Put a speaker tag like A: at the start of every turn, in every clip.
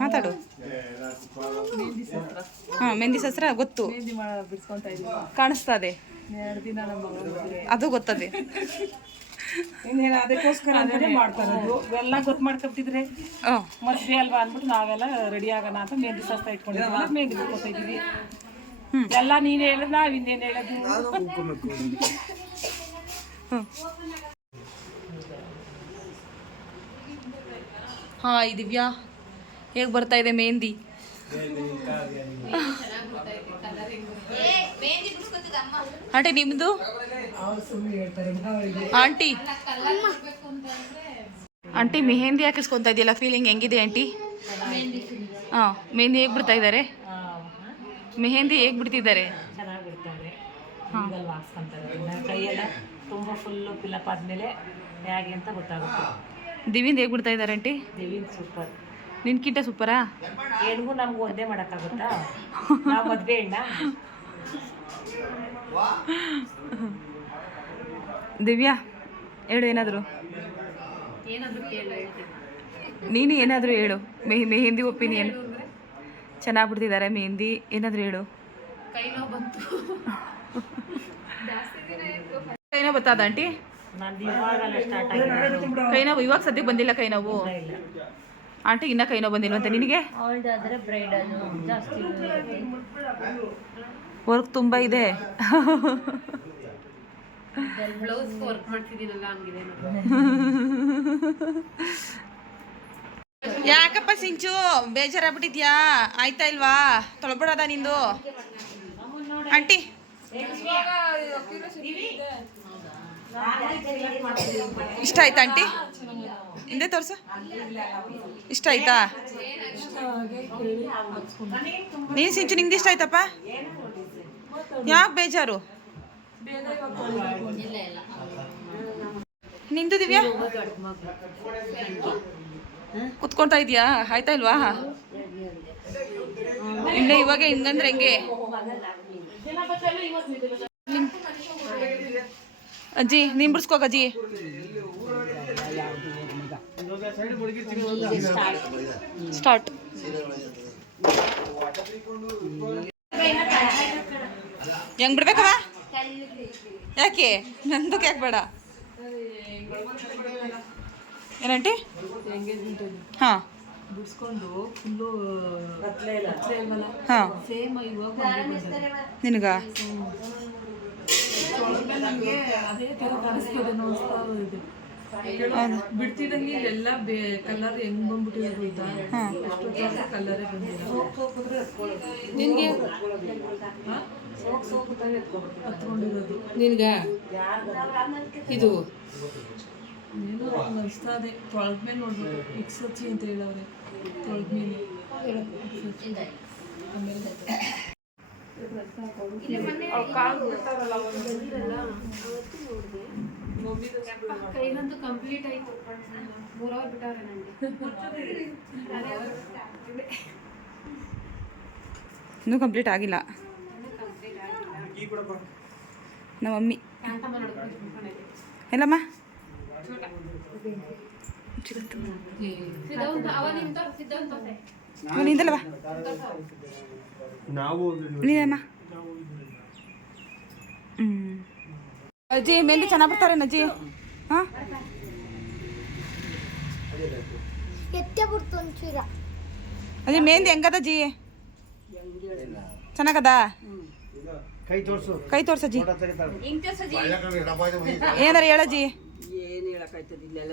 A: ಮಾತಾಡು. ಹಾ ಮೆಹಂದಿ ಸಸ್ರ ಗೊತ್ತು. ಕಾಣಿಸ್ತದೆ.
B: ಎರಡು ದಿನ ನಮ್ಮ
A: ಅದು ಗೊತ್ತದೆ
B: ಇನ್ನೇನು ಅದಕ್ಕೋಸ್ಕರ ಮಾಡ್ತಾರದು ಎಲ್ಲ ಗೊತ್ತು
A: ಮಾಡ್ಕೊಬಿಟ್ಟಿದ್ರೆ
B: ಮದ್ವೆ ಅಲ್ವಾ ಅಂದ್ಬಿಟ್ಟು ನಾವೆಲ್ಲ ರೆಡಿ ಆಗೋಣ ಅಂತ ಮೆಹಂದಿ ಸಸ್ತ ಇಟ್ಕೊಂಡಿದ್ವಿ. ಮೆಹಂದಿ ಬಿಡ್ಕೊತಾ ಇದೀವಿ. ಎಲ್ಲ ನೀನ್ ಹೇಳಿದ್ ನಾವ್ ಇನ್ನೇನ್ ಹೇಳೋದು?
A: ಹಾಯ್ ದಿವ್ಯಾ ಹೇಗೆ ಬರ್ತಾ ಇದೆ ಮೆಹಂದಿ? ಆಂಟಿ, ನಿಮ್ದು? ಆಂಟಿ? ಆಂಟಿ, ಮೆಹಂದಿ ಹಾಕಿಸ್ಕೊಂತ ಇದೆಯಲ್ಲ ಫೀಲಿಂಗ್ ಹೆಂಗಿದೆ ಆಂಟಿ? ಹಾಂ, ಮೆಹಂದಿ ಹೇಗೆ ಬಿಡ್ತಾ ಇದ್ದಾರೆ ಮೆಹಂದಿ ಹೇಗೆ ಬಿಡ್ತಿದ್ದಾರೆ?
B: ಕೈಯೆಲ್ಲ ತುಂಬ ಫುಲ್ಲು ಫಿಲಪ್ ಆದ್ಮೇಲೆ ಹೇಗೆ ಅಂತ ಗೊತ್ತಾಗುತ್ತೆ.
A: ದಿವಿಂದ ಹೇಗೆ ಬಿಡ್ತಾ ಇದ್ದಾರೆ ಆಂಟಿ?
B: ದಿವಿಂದ್ ಸೂಪರ್.
A: ನಿನ್ಕಿಂತ ಸೂಪರಾ?
B: ಹೆಣ್ಗೂ ನಮ್ಗೆ ಒಂದೇ ಮಾಡೋಕ್ಕಾಗುತ್ತಾ? ನಾವು ಮದ್ವೆ ಹೆಣ್ಣ
A: ದಿವ್ಯಾ ಹೇಳು ಏನಾದರೂ. ನೀನು ಏನಾದರೂ ಹೇಳು ಮೆಹಿ ಮೆಹಂದಿ ಒಪಿನಿಯನ್. ಚೆನ್ನಾಗಿ ಬಿಡ್ತಿದ್ದಾರೆ ಮೆಹಂದಿ ಏನಾದರೂ ಹೇಳು. ಕೈನೋ ಬಂತು. ಕೈನೋ ಬರ್ತದ ಆಂಟಿ? ಕೈ ನೋವು ಇವಾಗ ಸದ್ಯಕ್ಕೆ ಬಂದಿಲ್ಲ ಕೈ ನೋವು ಆಂಟಿ ಇನ್ನ ಕೈ ನೋವು ಬಂದಿಲ್ವಂತೆ ನಿನಗೆ? ವರ್ಕ್ ತುಂಬ ಇದೆ. ಯಾಕಪ್ಪ ಸಿಂಚು? ಬೇಜಾರಾಗ್ಬಿಟ್ಟಿದ್ಯಾ? ಆಯ್ತಾ ಇಲ್ವಾ? ತೊಳ್ಬಿಡೋದ ನಿಂದು? ಆಂಟಿ. ಇಷ್ಟ ಆಯ್ತಾ ಆಂಟಿ? ಹಿಂದೆ ತೋರ್ಸು. ಇಷ್ಟ ಆಯ್ತಾ? ನೀನು ಸಿಂಚು ನಿಂಗೆ ಇಷ್ಟ ಆಯ್ತಪ್ಪ? ಯಾಕೆ ಬೇಜಾರು? ನಿಂದು ದಿವ್ಯಾ? ಕುತ್ಕೊಳ್ತಾ ಇದೀಯಾ? ಆಯ್ತಾ ಇಲ್ವಾ? ಇನ್ನು ಇವಾಗ ಹಿಂಗಂದ್ರೆ ಹೆಂಗೆ? ಅಜ್ಜಿ ನೀನ್ ಬಿಡ್ಸ್ಕೋಕ ಅಜ್ಜಿ. ಸ್ಟಾರ್ಟ್ ಹೆಂಗ್ ಬಿಡ್ಬೇಕವ ಯಾಕೆ? ನಂದಕ್ಕೆ ಯಾಕೆ ಬೇಡ? ಏನಂಟಿ? ಹಾಂ.
B: ಬಿಡಿಸ್ಕೊಂಡು ಫುಲ್ಲು
A: ಹಾಂ ನಿನಗ?
B: ನನಗೆ ಅದೇ ಥರ ಕಾಣಿಸ್ತದೆ ನೋಡ್ತಾ ಇದೆ. ಬಿಡ್ತಿದಂಗೆ ಇಲ್ಲೆಲ್ಲ ಬೇ ಕಲರ್ ಹೆಂಗ್ ಬಂದ್ಬಿಟ್ಟಿದೆ ಗೊತ್ತಾ
A: ಹಾಂ
B: ಅಷ್ಟೊತ್ತು ಕಲರೇ ಬಂದಿಲ್ಲ.
A: ನಿನಗೆ?
B: ಹತ್ಕೊಂಡಿರೋದು.
C: ನಿನ್ಗ? ಇದು?
B: ಏನೋ ಅನಿಸ್ತಾ ಇದೆ ತೊಳೆದ್ಮೇಲೆ ನೋಡ್ಬೇಕು. ಮಿಕ್ಸ್ ಹಚ್ಚಿ ಅಂತ ಹೇಳವ್ರೆ. ತೊಳೆದ್ಮೇಲೆ ಆಮೇಲೆ
C: ಕೈನಂತೂ ಕಂಪ್ಲೀಟ್ ಆಯ್ತು ಮೂರವ್ರು ಬಿಟ್ಟವ್ರೆ ನನಗೆ
A: ಇನ್ನೂ ಕಂಪ್ಲೀಟ್ ಆಗಿಲ್ಲ. ನಮ್ಮ ಮಮ್ಮಿ ಎಲ್ಲಮ್ಮ?
C: ಸಿದ್ಧಾಂತ ಅವ ನಿಂತ ಸಿದ್ಧಾಂತ
A: ನಿಂದಲ್ವಾ
D: ನಾವು
A: ನೀನಮ್ಮ ಅಜ್ಜಿ ಮೆಹಂದಿ ಚೆನ್ನಾಗಿ ಬರ್ತಾರೆ ಅಜ್ಜಿ? ಹಾಂ? ಅಜ್ಜಿ ಮೆಹಂದಿ ಹೆಂಗದ ಅಜ್ಜಿ? ಚೆನ್ನಾಗದ?
D: ಕೈ ತೋರ್ಸು.
A: ಕೈ ತೋರ್ಸಜ್ಜಿ ಏನಾರ ಹೇಳಜ್ಜಿ.
E: ಹೇಳಕ್ಕಾಯ್ತದ ಇಲ್ಲೆಲ್ಲ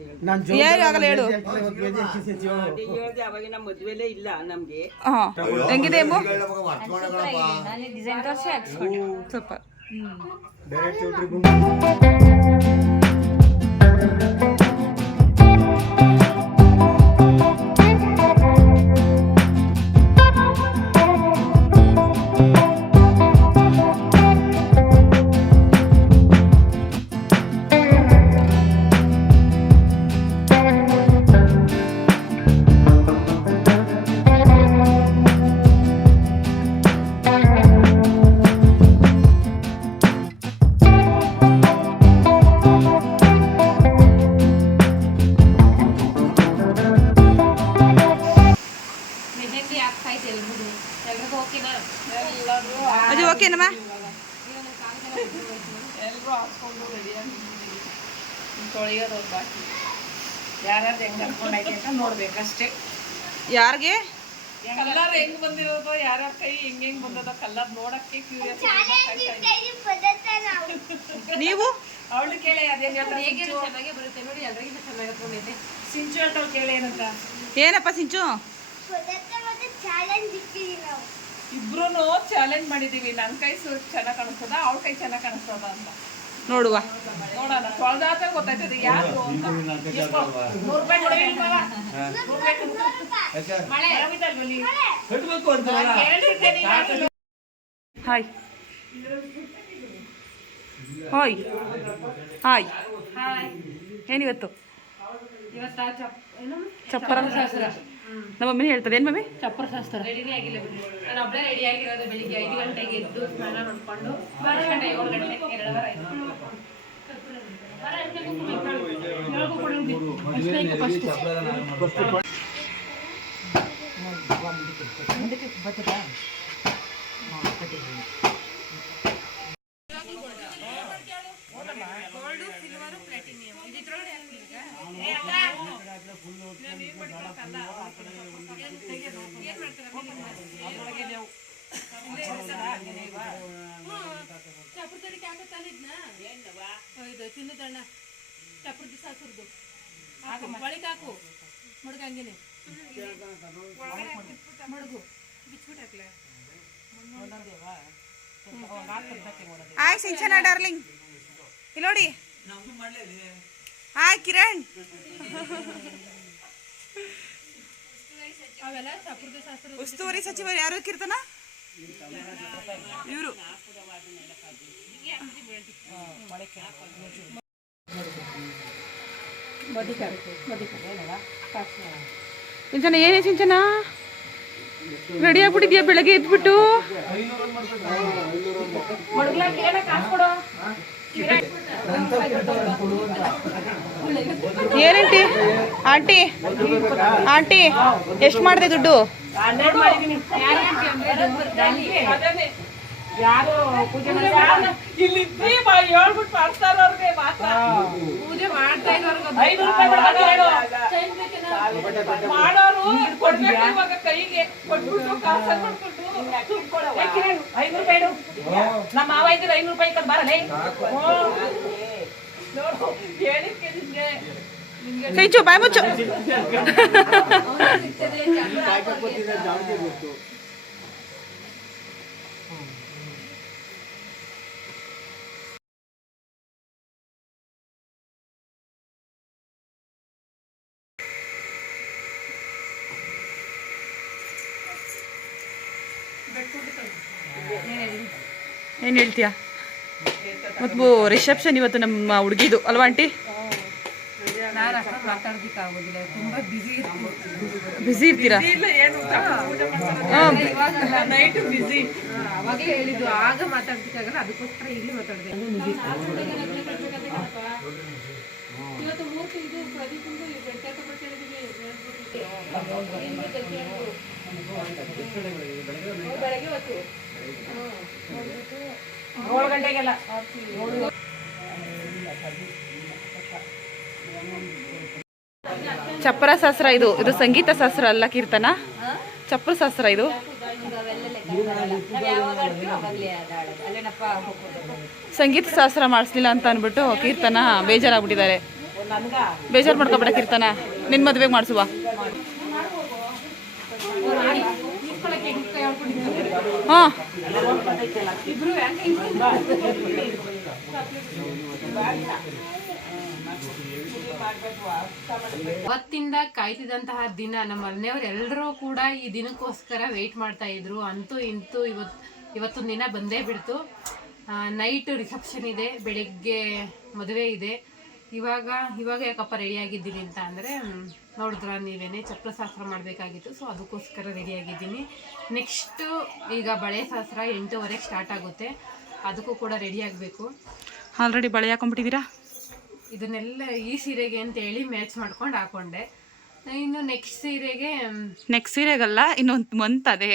E: ಹೇಳಿ.
D: ನಾನ್
A: ಏನು ಆಗಲ್ಲ ಹೇಳು.
E: ಹೇಳ್ದೆ ಅವಾಗಿನ ಮದ್ವೆಲೇ ಇಲ್ಲ ನಮ್ಗೆ.
A: ಹಾಂ ಹೆಂಗಿದೆ ಎಂಬು
F: ಡಿಸೈನ್ ತೋರಿಸಿ
A: ಸೂಪರ್.
D: ಡೈರೆಕ್ಟ್
C: ಎಲ್ರಿಗೂ ಓಕೆನಾ
G: ಎಲ್ಲರೂ
A: ಅಜ್ಜಿ ಓಕೆನಮ್ಮ
G: ಎಲ್ಲರೂ ಹಾಕ್ಕೊಂಡು ರೆಡಿಯಾಗಿ ತೊಳೆಯೋದು ಬಾಕಿ. ಯಾರ್ಯಾರು ಹೆಂಗೆ ಅನ್ಕೊಂಡೈತೆ ಅಂತ ನೋಡ್ಬೇಕಷ್ಟೇ.
A: ಯಾರಿಗೆ?
G: ಕಲರ್ ಹೆಂಗ್ ಬಂದಿರೋದು ಯಾರ್ಯಾರ ಕೈ ಹೆಂಗ್ ಹೆಂಗ್ ಬಂದದ ಕಲರ್ ನೋಡಕ್ಕೆ
A: ನೀವು.
G: ಅವಳು ಕೇಳಿ ಅದೇ
C: ಹೇಗಿರೋ ಚೆನ್ನಾಗೇ ಬರುತ್ತೆ ನೋಡಿ ಎಲ್ಲರಿಗೂ ಚೆನ್ನಾಗಿ ಬಂದೈತೆ
G: ಸಿಂಚು ಅಂತ ಕೇಳಿ ಏನಂತ?
A: ಏನಪ್ಪ ಸಿಂಚು?
H: ಚಾಲೆಂಜ್ ಇಟ್ಟಿದ್ದೀವಿ ನಾವು.
G: ಇಬ್ರು ಚಾಲೆಂಜ್ ಮಾಡಿದೀವಿ. ನನ್ನ ಕೈ ಚೆನ್ನಾಗಿ ಕಾಣಿಸ್ತದ ಅವ್ರ ಕೈ ಚೆನ್ನಾಗಿ ಕಾಣಿಸ್ತದ ಅಂತ.
A: ನೋಡುವ.
G: ನೋಡೋಣ ತೊಳೆದಾತ ಗೊತ್ತಾಯ್ತದೆ ಯಾರು ನೂರ್ ರೂಪಾಯಿ
A: ಹಾಯ್. ಹಾಯ್. ಹಾಯ್.
C: ಹಾಯ್.
A: ಏನಿವತ್ತು?
C: ಇವತ್ತ
A: ಚಪ್ಪರ ನಮ್ಮ ಮಮ್ಮಿ ಹೇಳ್ತದೆ ಏನು ಮಮ್ಮಿ?
C: ಚಪ್ಪರ ಶಾಸ್ತ್ರ ರೆಡಿನೇ ಆಗಿಲ್ಲ ಬಿಡಿ. ನಾನು ಒಬ್ಬಳೇ ರೆಡಿ ಆಗಿರೋದು ಬೆಳಿಗ್ಗೆ ಐದು ಗಂಟೆಗೆ ಎದ್ದು ಸ್ನಾನ ಮಾಡ್ಕೊಂಡು ಆರು ಗಂಟೆ ಏಳು ಗಂಟೆ ಎರಡು ವಾರ ಚಪ್ಪರದಡಿಗೆ ಹಾಕತ್ತಲ್ಲ ಇದನ್ನ ಇದು ತಿನ್ನದಣ್ಣ ಚಪ್ಪರದ ಸಾಸುರ್ದು ಹಾಕು ಬಳಿಕ ಹಾಕು ಮಡ್ಗ
A: ಡಾರ್ಲಿಂಗ್. ಇಲ್ಲಿ ನೋಡಿ. ಕಿರಣ್
C: ಅವೆಲ್ಲ ಚಪ್ಪರದ ಶಾಸ್ತ್ರ
A: ಉಸ್ತುವಾರಿ ಸಚಿವರು ಯಾರು ಕೀರ್ತನ ಇವರು ಸಿಂಚನ ಏನೇ ಸಿಂಚನ ರೆಡಿ ಆಗ್ಬಿಟ್ಟಿದ್ಯಾ ಬೆಳಗ್ಗೆ ಎದ್ಬಿಟ್ಟು ಏನಂಟಿ ಆಂಟಿ ಆಂಟಿ ಎಷ್ಟು ಮಾಡಿದೆ ದುಡ್ಡು.
G: ಮಾಡೋರು ಕೊಡ್ಬೇಕು ಇವಾಗ ಕೈಗೆ ಕೊಟ್ಬಿಟ್ಟು ಕಾಸ ಕೊಟ್ಬಿಟ್ಟು ಐನೂರು ರೂಪಾಯಿ. ನಮ್ಮ ಮಾವ ಇದ್ರೆ ಐನೂರು ರೂಪಾಯಿ ಕಟ್ ಬರಲೇ ನಿನ್ಗೆ
A: ಸಿಂಚು ಬಾಯ್ ಮುಚ್ಚು. ಏನು ಹೇಳ್ತೀಯಾ? ಮತ್ತು ರಿಸೆಪ್ಷನ್ ಇವತ್ತು ನಮ್ಮ ಹುಡುಗಿದು, ಅಲ್ವಾ ಆಂಟಿ?
C: ಬಿಸಿ
A: ಇರ್ತೀರಾ?
G: ಇಲ್ಲ ಏನು ಇದು ಪ್ರತಿ ನೈಟ್
C: ಬೆಟ್ಟ ಇವತ್ತು ಮೂರ್ತಿ ಪ್ರದೀಪಂದು
A: ಚಪ್ಪರ ಶಾಸ್ತ್ರ ಇದು. ಇದು ಸಂಗೀತ ಶಾಸ್ತ್ರ ಅಲ್ಲ ಕೀರ್ತನ? ಚಪ್ಪರ ಶಾಸ್ತ್ರ ಇದು. ಸಂಗೀತ ಶಾಸ್ತ್ರ ಮಾಡಿಸ್ಲಿಲ್ಲ ಅಂತ ಅಂದ್ಬಿಟ್ಟು ಕೀರ್ತನ ಬೇಜಾರಾಗ್ಬಿಟ್ಟಿದ್ದಾರೆ. ಬೇಜಾರು ಮಾಡ್ಕೊಬೇಡ ಕೀರ್ತನ. ನಿನ್ನ ಮದುವೆಗೆ ಮಾಡಿಸುವ. ಹಾಂ.
C: ಅವತ್ತಿಂದ ಕಾಯ್ತಿದಂತಹ ದಿನ ನಮ್ಮ ಮನೆಯವ್ರು ಎಲ್ಲರೂ ಕೂಡ ಈ ದಿನಕ್ಕೋಸ್ಕರ ವೆಯ್ಟ್ ಮಾಡ್ತಾ ಇದ್ರು. ಅಂತೂ ಇಂತೂ ಇವತ್ತು ದಿನ ಬಂದೇ ಬಿಡ್ತು. ನೈಟ್ ರಿಸೆಪ್ಷನ್ ಇದೆ, ಬೆಳಿಗ್ಗೆ ಮದುವೆ ಇದೆ. ಇವಾಗ ಇವಾಗ ಯಾಕಪ್ಪ ರೆಡಿ ಆಗಿದ್ದೀನಿ ಅಂತ ಅಂದರೆ ನೋಡಿದ್ರ ನೀವೇನೆ? ಚಪ್ಪಲ ಶಾಸ್ತ್ರ ಮಾಡಬೇಕಾಗಿತ್ತು ಸೊ ಅದಕ್ಕೋಸ್ಕರ ರೆಡಿ ಆಗಿದ್ದೀನಿ. ನೆಕ್ಸ್ಟು ಈಗ ಬಳೆ ಶಾಸ್ತ್ರ ಎಂಟೂವರೆಗೆ ಸ್ಟಾರ್ಟ್ ಆಗುತ್ತೆ. ಅದಕ್ಕೂ ಕೂಡ ರೆಡಿ ಆಗಬೇಕು.
A: ಆಲ್ರೆಡಿ ಬಳೆ ಹಾಕೊಂಡ್ಬಿಟ್ಟಿದ್ದೀರಾ?
C: ಇದನ್ನೆಲ್ಲ ಈ ಸೀರೆಗೆ ಅಂತ ಹೇಳಿ ಮ್ಯಾಚ್ ಮಾಡ್ಕೊಂಡು ಹಾಕೊಂಡೆ. ಇನ್ನು ನೆಕ್ಸ್ಟ್ ಸೀರೆಗೆ
A: ನೆಕ್ಸ್ಟ್ ಸೀರೆಗಲ್ಲ ಇನ್ನೊಂದು ಮಂತ್ ಅದೇ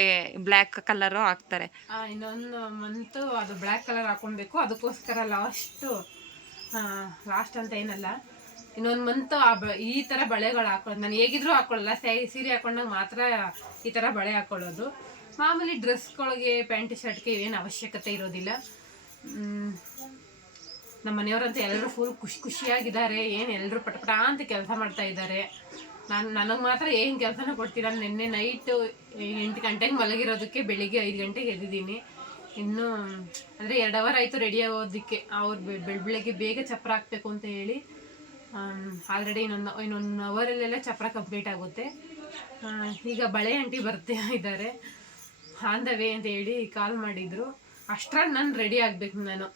A: ಬ್ಲ್ಯಾಕ್ ಕಲರು ಹಾಕ್ತಾರೆ.
C: ಇನ್ನೊಂದು ಮಂತು ಅದು ಬ್ಲ್ಯಾಕ್ ಕಲರ್ ಹಾಕೊಳ್ಬೇಕು ಅದಕ್ಕೋಸ್ಕರ ಲಾಸ್ಟು ಲಾಸ್ಟ್ ಅಂತ ಏನಲ್ಲ. ಇನ್ನೊಂದು ಮಂತ್ ಈ ಥರ ಬಳೆಗಳು ಹಾಕೊಳ್ಳೋದು ನಾನು ಹೇಗಿದ್ರೂ ಹಾಕೊಳ್ಳಲ್ಲ ಸೈ, ಸೀರೆ ಹಾಕೊಂಡಾಗ ಮಾತ್ರ ಈ ಥರ ಬಳೆ ಹಾಕೊಳ್ಳೋದು. ಮಾಮೂಲಿ ಡ್ರೆಸ್ಗಳಿಗೆ ಪ್ಯಾಂಟ್, ಶರ್ಟ್ಗೆ ಏನು ಅವಶ್ಯಕತೆ ಇರೋದಿಲ್ಲ. ನಮ್ಮ ಮನೆಯವರಂತ ಎಲ್ಲರೂ ಫುಲ್ ಖುಷಿ ಖುಷಿಯಾಗಿದ್ದಾರೆ, ಏನು ಎಲ್ಲರೂ ಪಟಪಟ ಅಂತ ಕೆಲಸ ಮಾಡ್ತಾ ಇದ್ದಾರೆ. ನಾನು, ನನಗೆ ಮಾತ್ರ ಏನು ಕೆಲಸನೂ ಕೊಡ್ತೀರ ನಿನ್ನೆ ನೈಟು ಎಂಟು ಗಂಟೆಗೆ ಮಲಗಿರೋದಕ್ಕೆ ಬೆಳಿಗ್ಗೆ ಐದು ಗಂಟೆಗೆ ಎದ್ದಿದ್ದೀನಿ. ಇನ್ನು, ಅಂದರೆ ಎರಡು ಅವರ್ ಆಯಿತು ರೆಡಿ ಆಗೋದಕ್ಕೆ, ಅವ್ರು ಬೆಳ, ಬೆಳಗ್ಗೆ ಬೇಗ ಚಪ್ಪರ ಹಾಕಬೇಕು ಅಂತ ಹೇಳಿ. ಆಲ್ರೆಡಿ ಇನ್ನೊಂದು ಇನ್ನೊಂದು ಅವರಲ್ಲೆಲ್ಲ ಚಪ್ರ ಕಂಪ್ಲೀಟ್ ಆಗುತ್ತೆ. ಈಗ ಬಳೆ ಆಂಟಿ ಬರ್ತಾ ಇದ್ದಾರೆ. ಆನ್ ದ ವೇ ಅಂತ ಹೇಳಿ ಕಾಲ್ ಮಾಡಿದ್ರು. ಅಷ್ಟ್ರಲ್ಲಿ ನಾನು ರೆಡಿ ಆಗ್ಬೇಕು ನಾನು.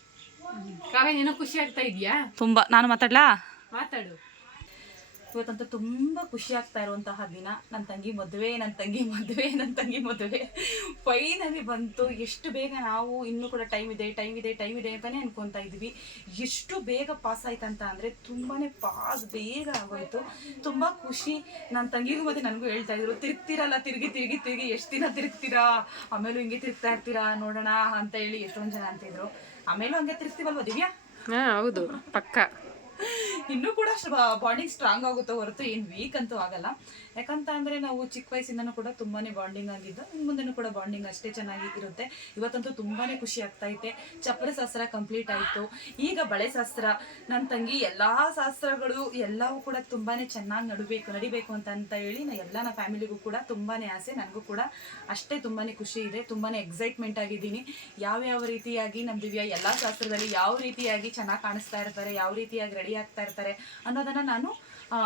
C: ಕಾವ್ಯ ನೀನು ಖುಷಿ ಆಗ್ತಾ ಇದೆಯಾ?
A: ತುಂಬ. ನಾನು ಮಾತಾಡ್ಲಾ?
C: ಮಾತಾಡು.
A: ಇವತ್ತಂತೂ ತುಂಬ ಖುಷಿ ಆಗ್ತಾ ಇರುವಂತಹ ದಿನ. ನನ್ನ ತಂಗಿ ಮದುವೆ ನನ್ನ ತಂಗಿ ಮದುವೆ ನನ್ನ ತಂಗಿ ಮದುವೆ. ಫೈನಲಿ ಬಂತು. ಎಷ್ಟು ಬೇಗ ನಾವು ಇನ್ನೂ ಕೂಡ ಟೈಮ್ ಇದೆ ಟೈಮ್ ಇದೆ ಟೈಮ್ ಇದೆ ಅಂತಾನೆ ಅನ್ಕೊತಾ ಇದ್ವಿ. ಎಷ್ಟು ಬೇಗ ಪಾಸ್ ಆಯ್ತಂತ ಅಂದರೆ ತುಂಬಾ ಪಾಸ್ ಬೇಗ ಆಗೋಯ್ತು. ತುಂಬ ಖುಷಿ. ನನ್ನ ತಂಗಿಗೂ ಮತ್ತೆ ನನಗೂ ಹೇಳ್ತಾ ಇದ್ರು ತಿರ್ತಿರಲ್ಲ ತಿರುಗಿ ತಿರುಗಿ ತಿರುಗಿ, ಎಷ್ಟು ದಿನ ತಿರುಗ್ತೀರಾ? ಆಮೇಲೂ ಹಿಂಗೆ ತಿರುಗ್ತಾ ಇರ್ತೀರಾ? ನೋಡೋಣ, ಅಂತ ಹೇಳಿ ಎಷ್ಟೊಂದು ಜನ ಅಂತಿದ್ರು. ಆಮೇಲೂ ಹಂಗೆ ತಿರುಗ್ತೀವಲ್ವ ದಿವ್ಯಾ?
C: ಹಾಂ, ಹೌದು. ಪಕ್ಕ.
A: ಇನ್ನೂ ಕೂಡ ಬಾಡಿ ಸ್ಟ್ರಾಂಗ್ ಆಗುತ್ತೆ ಹೊರತು ಏನು ವೀಕ್ ಅಂತೂ ಆಗಲ್ಲ. ಯಾಕಂತ ಅಂದ್ರೆ ನಾವು ಚಿಕ್ಕ ವಯಸ್ಸಿಂದನೂ ಕೂಡ ತುಂಬಾನೇ ಬಾಂಡಿಂಗ್ ಆಗಿದ್ದು ಮುಂದೆನೂ ಕೂಡ ಬಾಂಡಿಂಗ್ ಅಷ್ಟೇ ಚೆನ್ನಾಗಿ ಇರುತ್ತೆ. ಇವತ್ತಂತೂ ತುಂಬಾನೇ ಖುಷಿ ಆಗ್ತಾ ಐತೆ ಚಪ್ಪರ ಶಾಸ್ತ್ರ ಕಂಪ್ಲೀಟ್ ಆಯಿತು. ಈಗ ಬಳೆ ಶಾಸ್ತ್ರ ನನ್ನ ತಂಗಿ ಎಲ್ಲಾ ಶಾಸ್ತ್ರಗಳು ಎಲ್ಲವೂ ಕೂಡ ತುಂಬಾನೇ ಚೆನ್ನಾಗಿ ನಡಬೇಕು ನಡಿಬೇಕು ಅಂತ ಅಂತ ಹೇಳಿ ನಾ ಎಲ್ಲ ನನ್ನ ಫ್ಯಾಮಿಲಿಗೂ ಕೂಡ ತುಂಬಾನೇ ಆಸೆ ನನಗೂ ಕೂಡ ಅಷ್ಟೇ ತುಂಬಾನೇ ಖುಷಿ ಇದೆ. ತುಂಬಾನೇ ಎಕ್ಸೈಟ್ಮೆಂಟ್ ಆಗಿದ್ದೀನಿ. ಯಾವ ರೀತಿಯಾಗಿ ನಮ್ಮ ದಿವ್ಯ ಎಲ್ಲ ಶಾಸ್ತ್ರದಲ್ಲಿ ಯಾವ ರೀತಿಯಾಗಿ ಚೆನ್ನಾಗಿ ಕಾಣಿಸ್ತಾ ಇರ್ತಾರೆ ಯಾವ ರೀತಿಯಾಗಿ ರೆಡಿ ಆಗ್ತಾ ಇರ್ತಾರೆ ಅನ್ನೋದನ್ನ ನಾನು ಆ,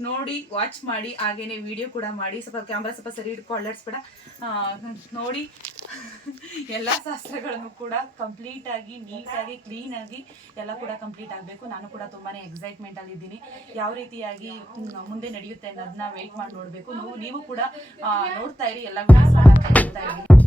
A: ನೋಡಿ ವಾಚ್ ಮಾಡಿ ಹಾಗೇನೆ ವಿಡಿಯೋ ಕೂಡ ಮಾಡಿ ಸ್ವಲ್ಪ ಕ್ಯಾಮ್ರಾ ಸ್ವಲ್ಪ ಸರಿ ಹಿಡ್ಕೊ ಅಲ್ಲಾಡ್ಸ್ಬೇಡ ಆ, ನೋಡಿ ಎಲ್ಲ ಶಾಸ್ತ್ರಗಳನ್ನು ಕೂಡ ಕಂಪ್ಲೀಟ್ ಆಗಿ ನೀಟಾಗಿ ಆಗಿ ಎಲ್ಲ ಕೂಡ ಕಂಪ್ಲೀಟ್ ಆಗಬೇಕು. ನಾನು ಕೂಡ ತುಂಬಾನೇ ಎಕ್ಸೈಟ್ಮೆಂಟ್ ಅಲ್ಲಿ ಇದ್ದೀನಿ. ಯಾವ ರೀತಿಯಾಗಿ ಮುಂದೆ ನಡೆಯುತ್ತೆ ಅನ್ನೋದನ್ನ ವೇಟ್ ಮಾಡಿ ನೋಡಬೇಕು. ನೀವು ನೀವು ಕೂಡ ನೋಡ್ತಾ ಇರಿ. ಎಲ್ಲ ಕೂಡ ಇದ್ದೀನಿ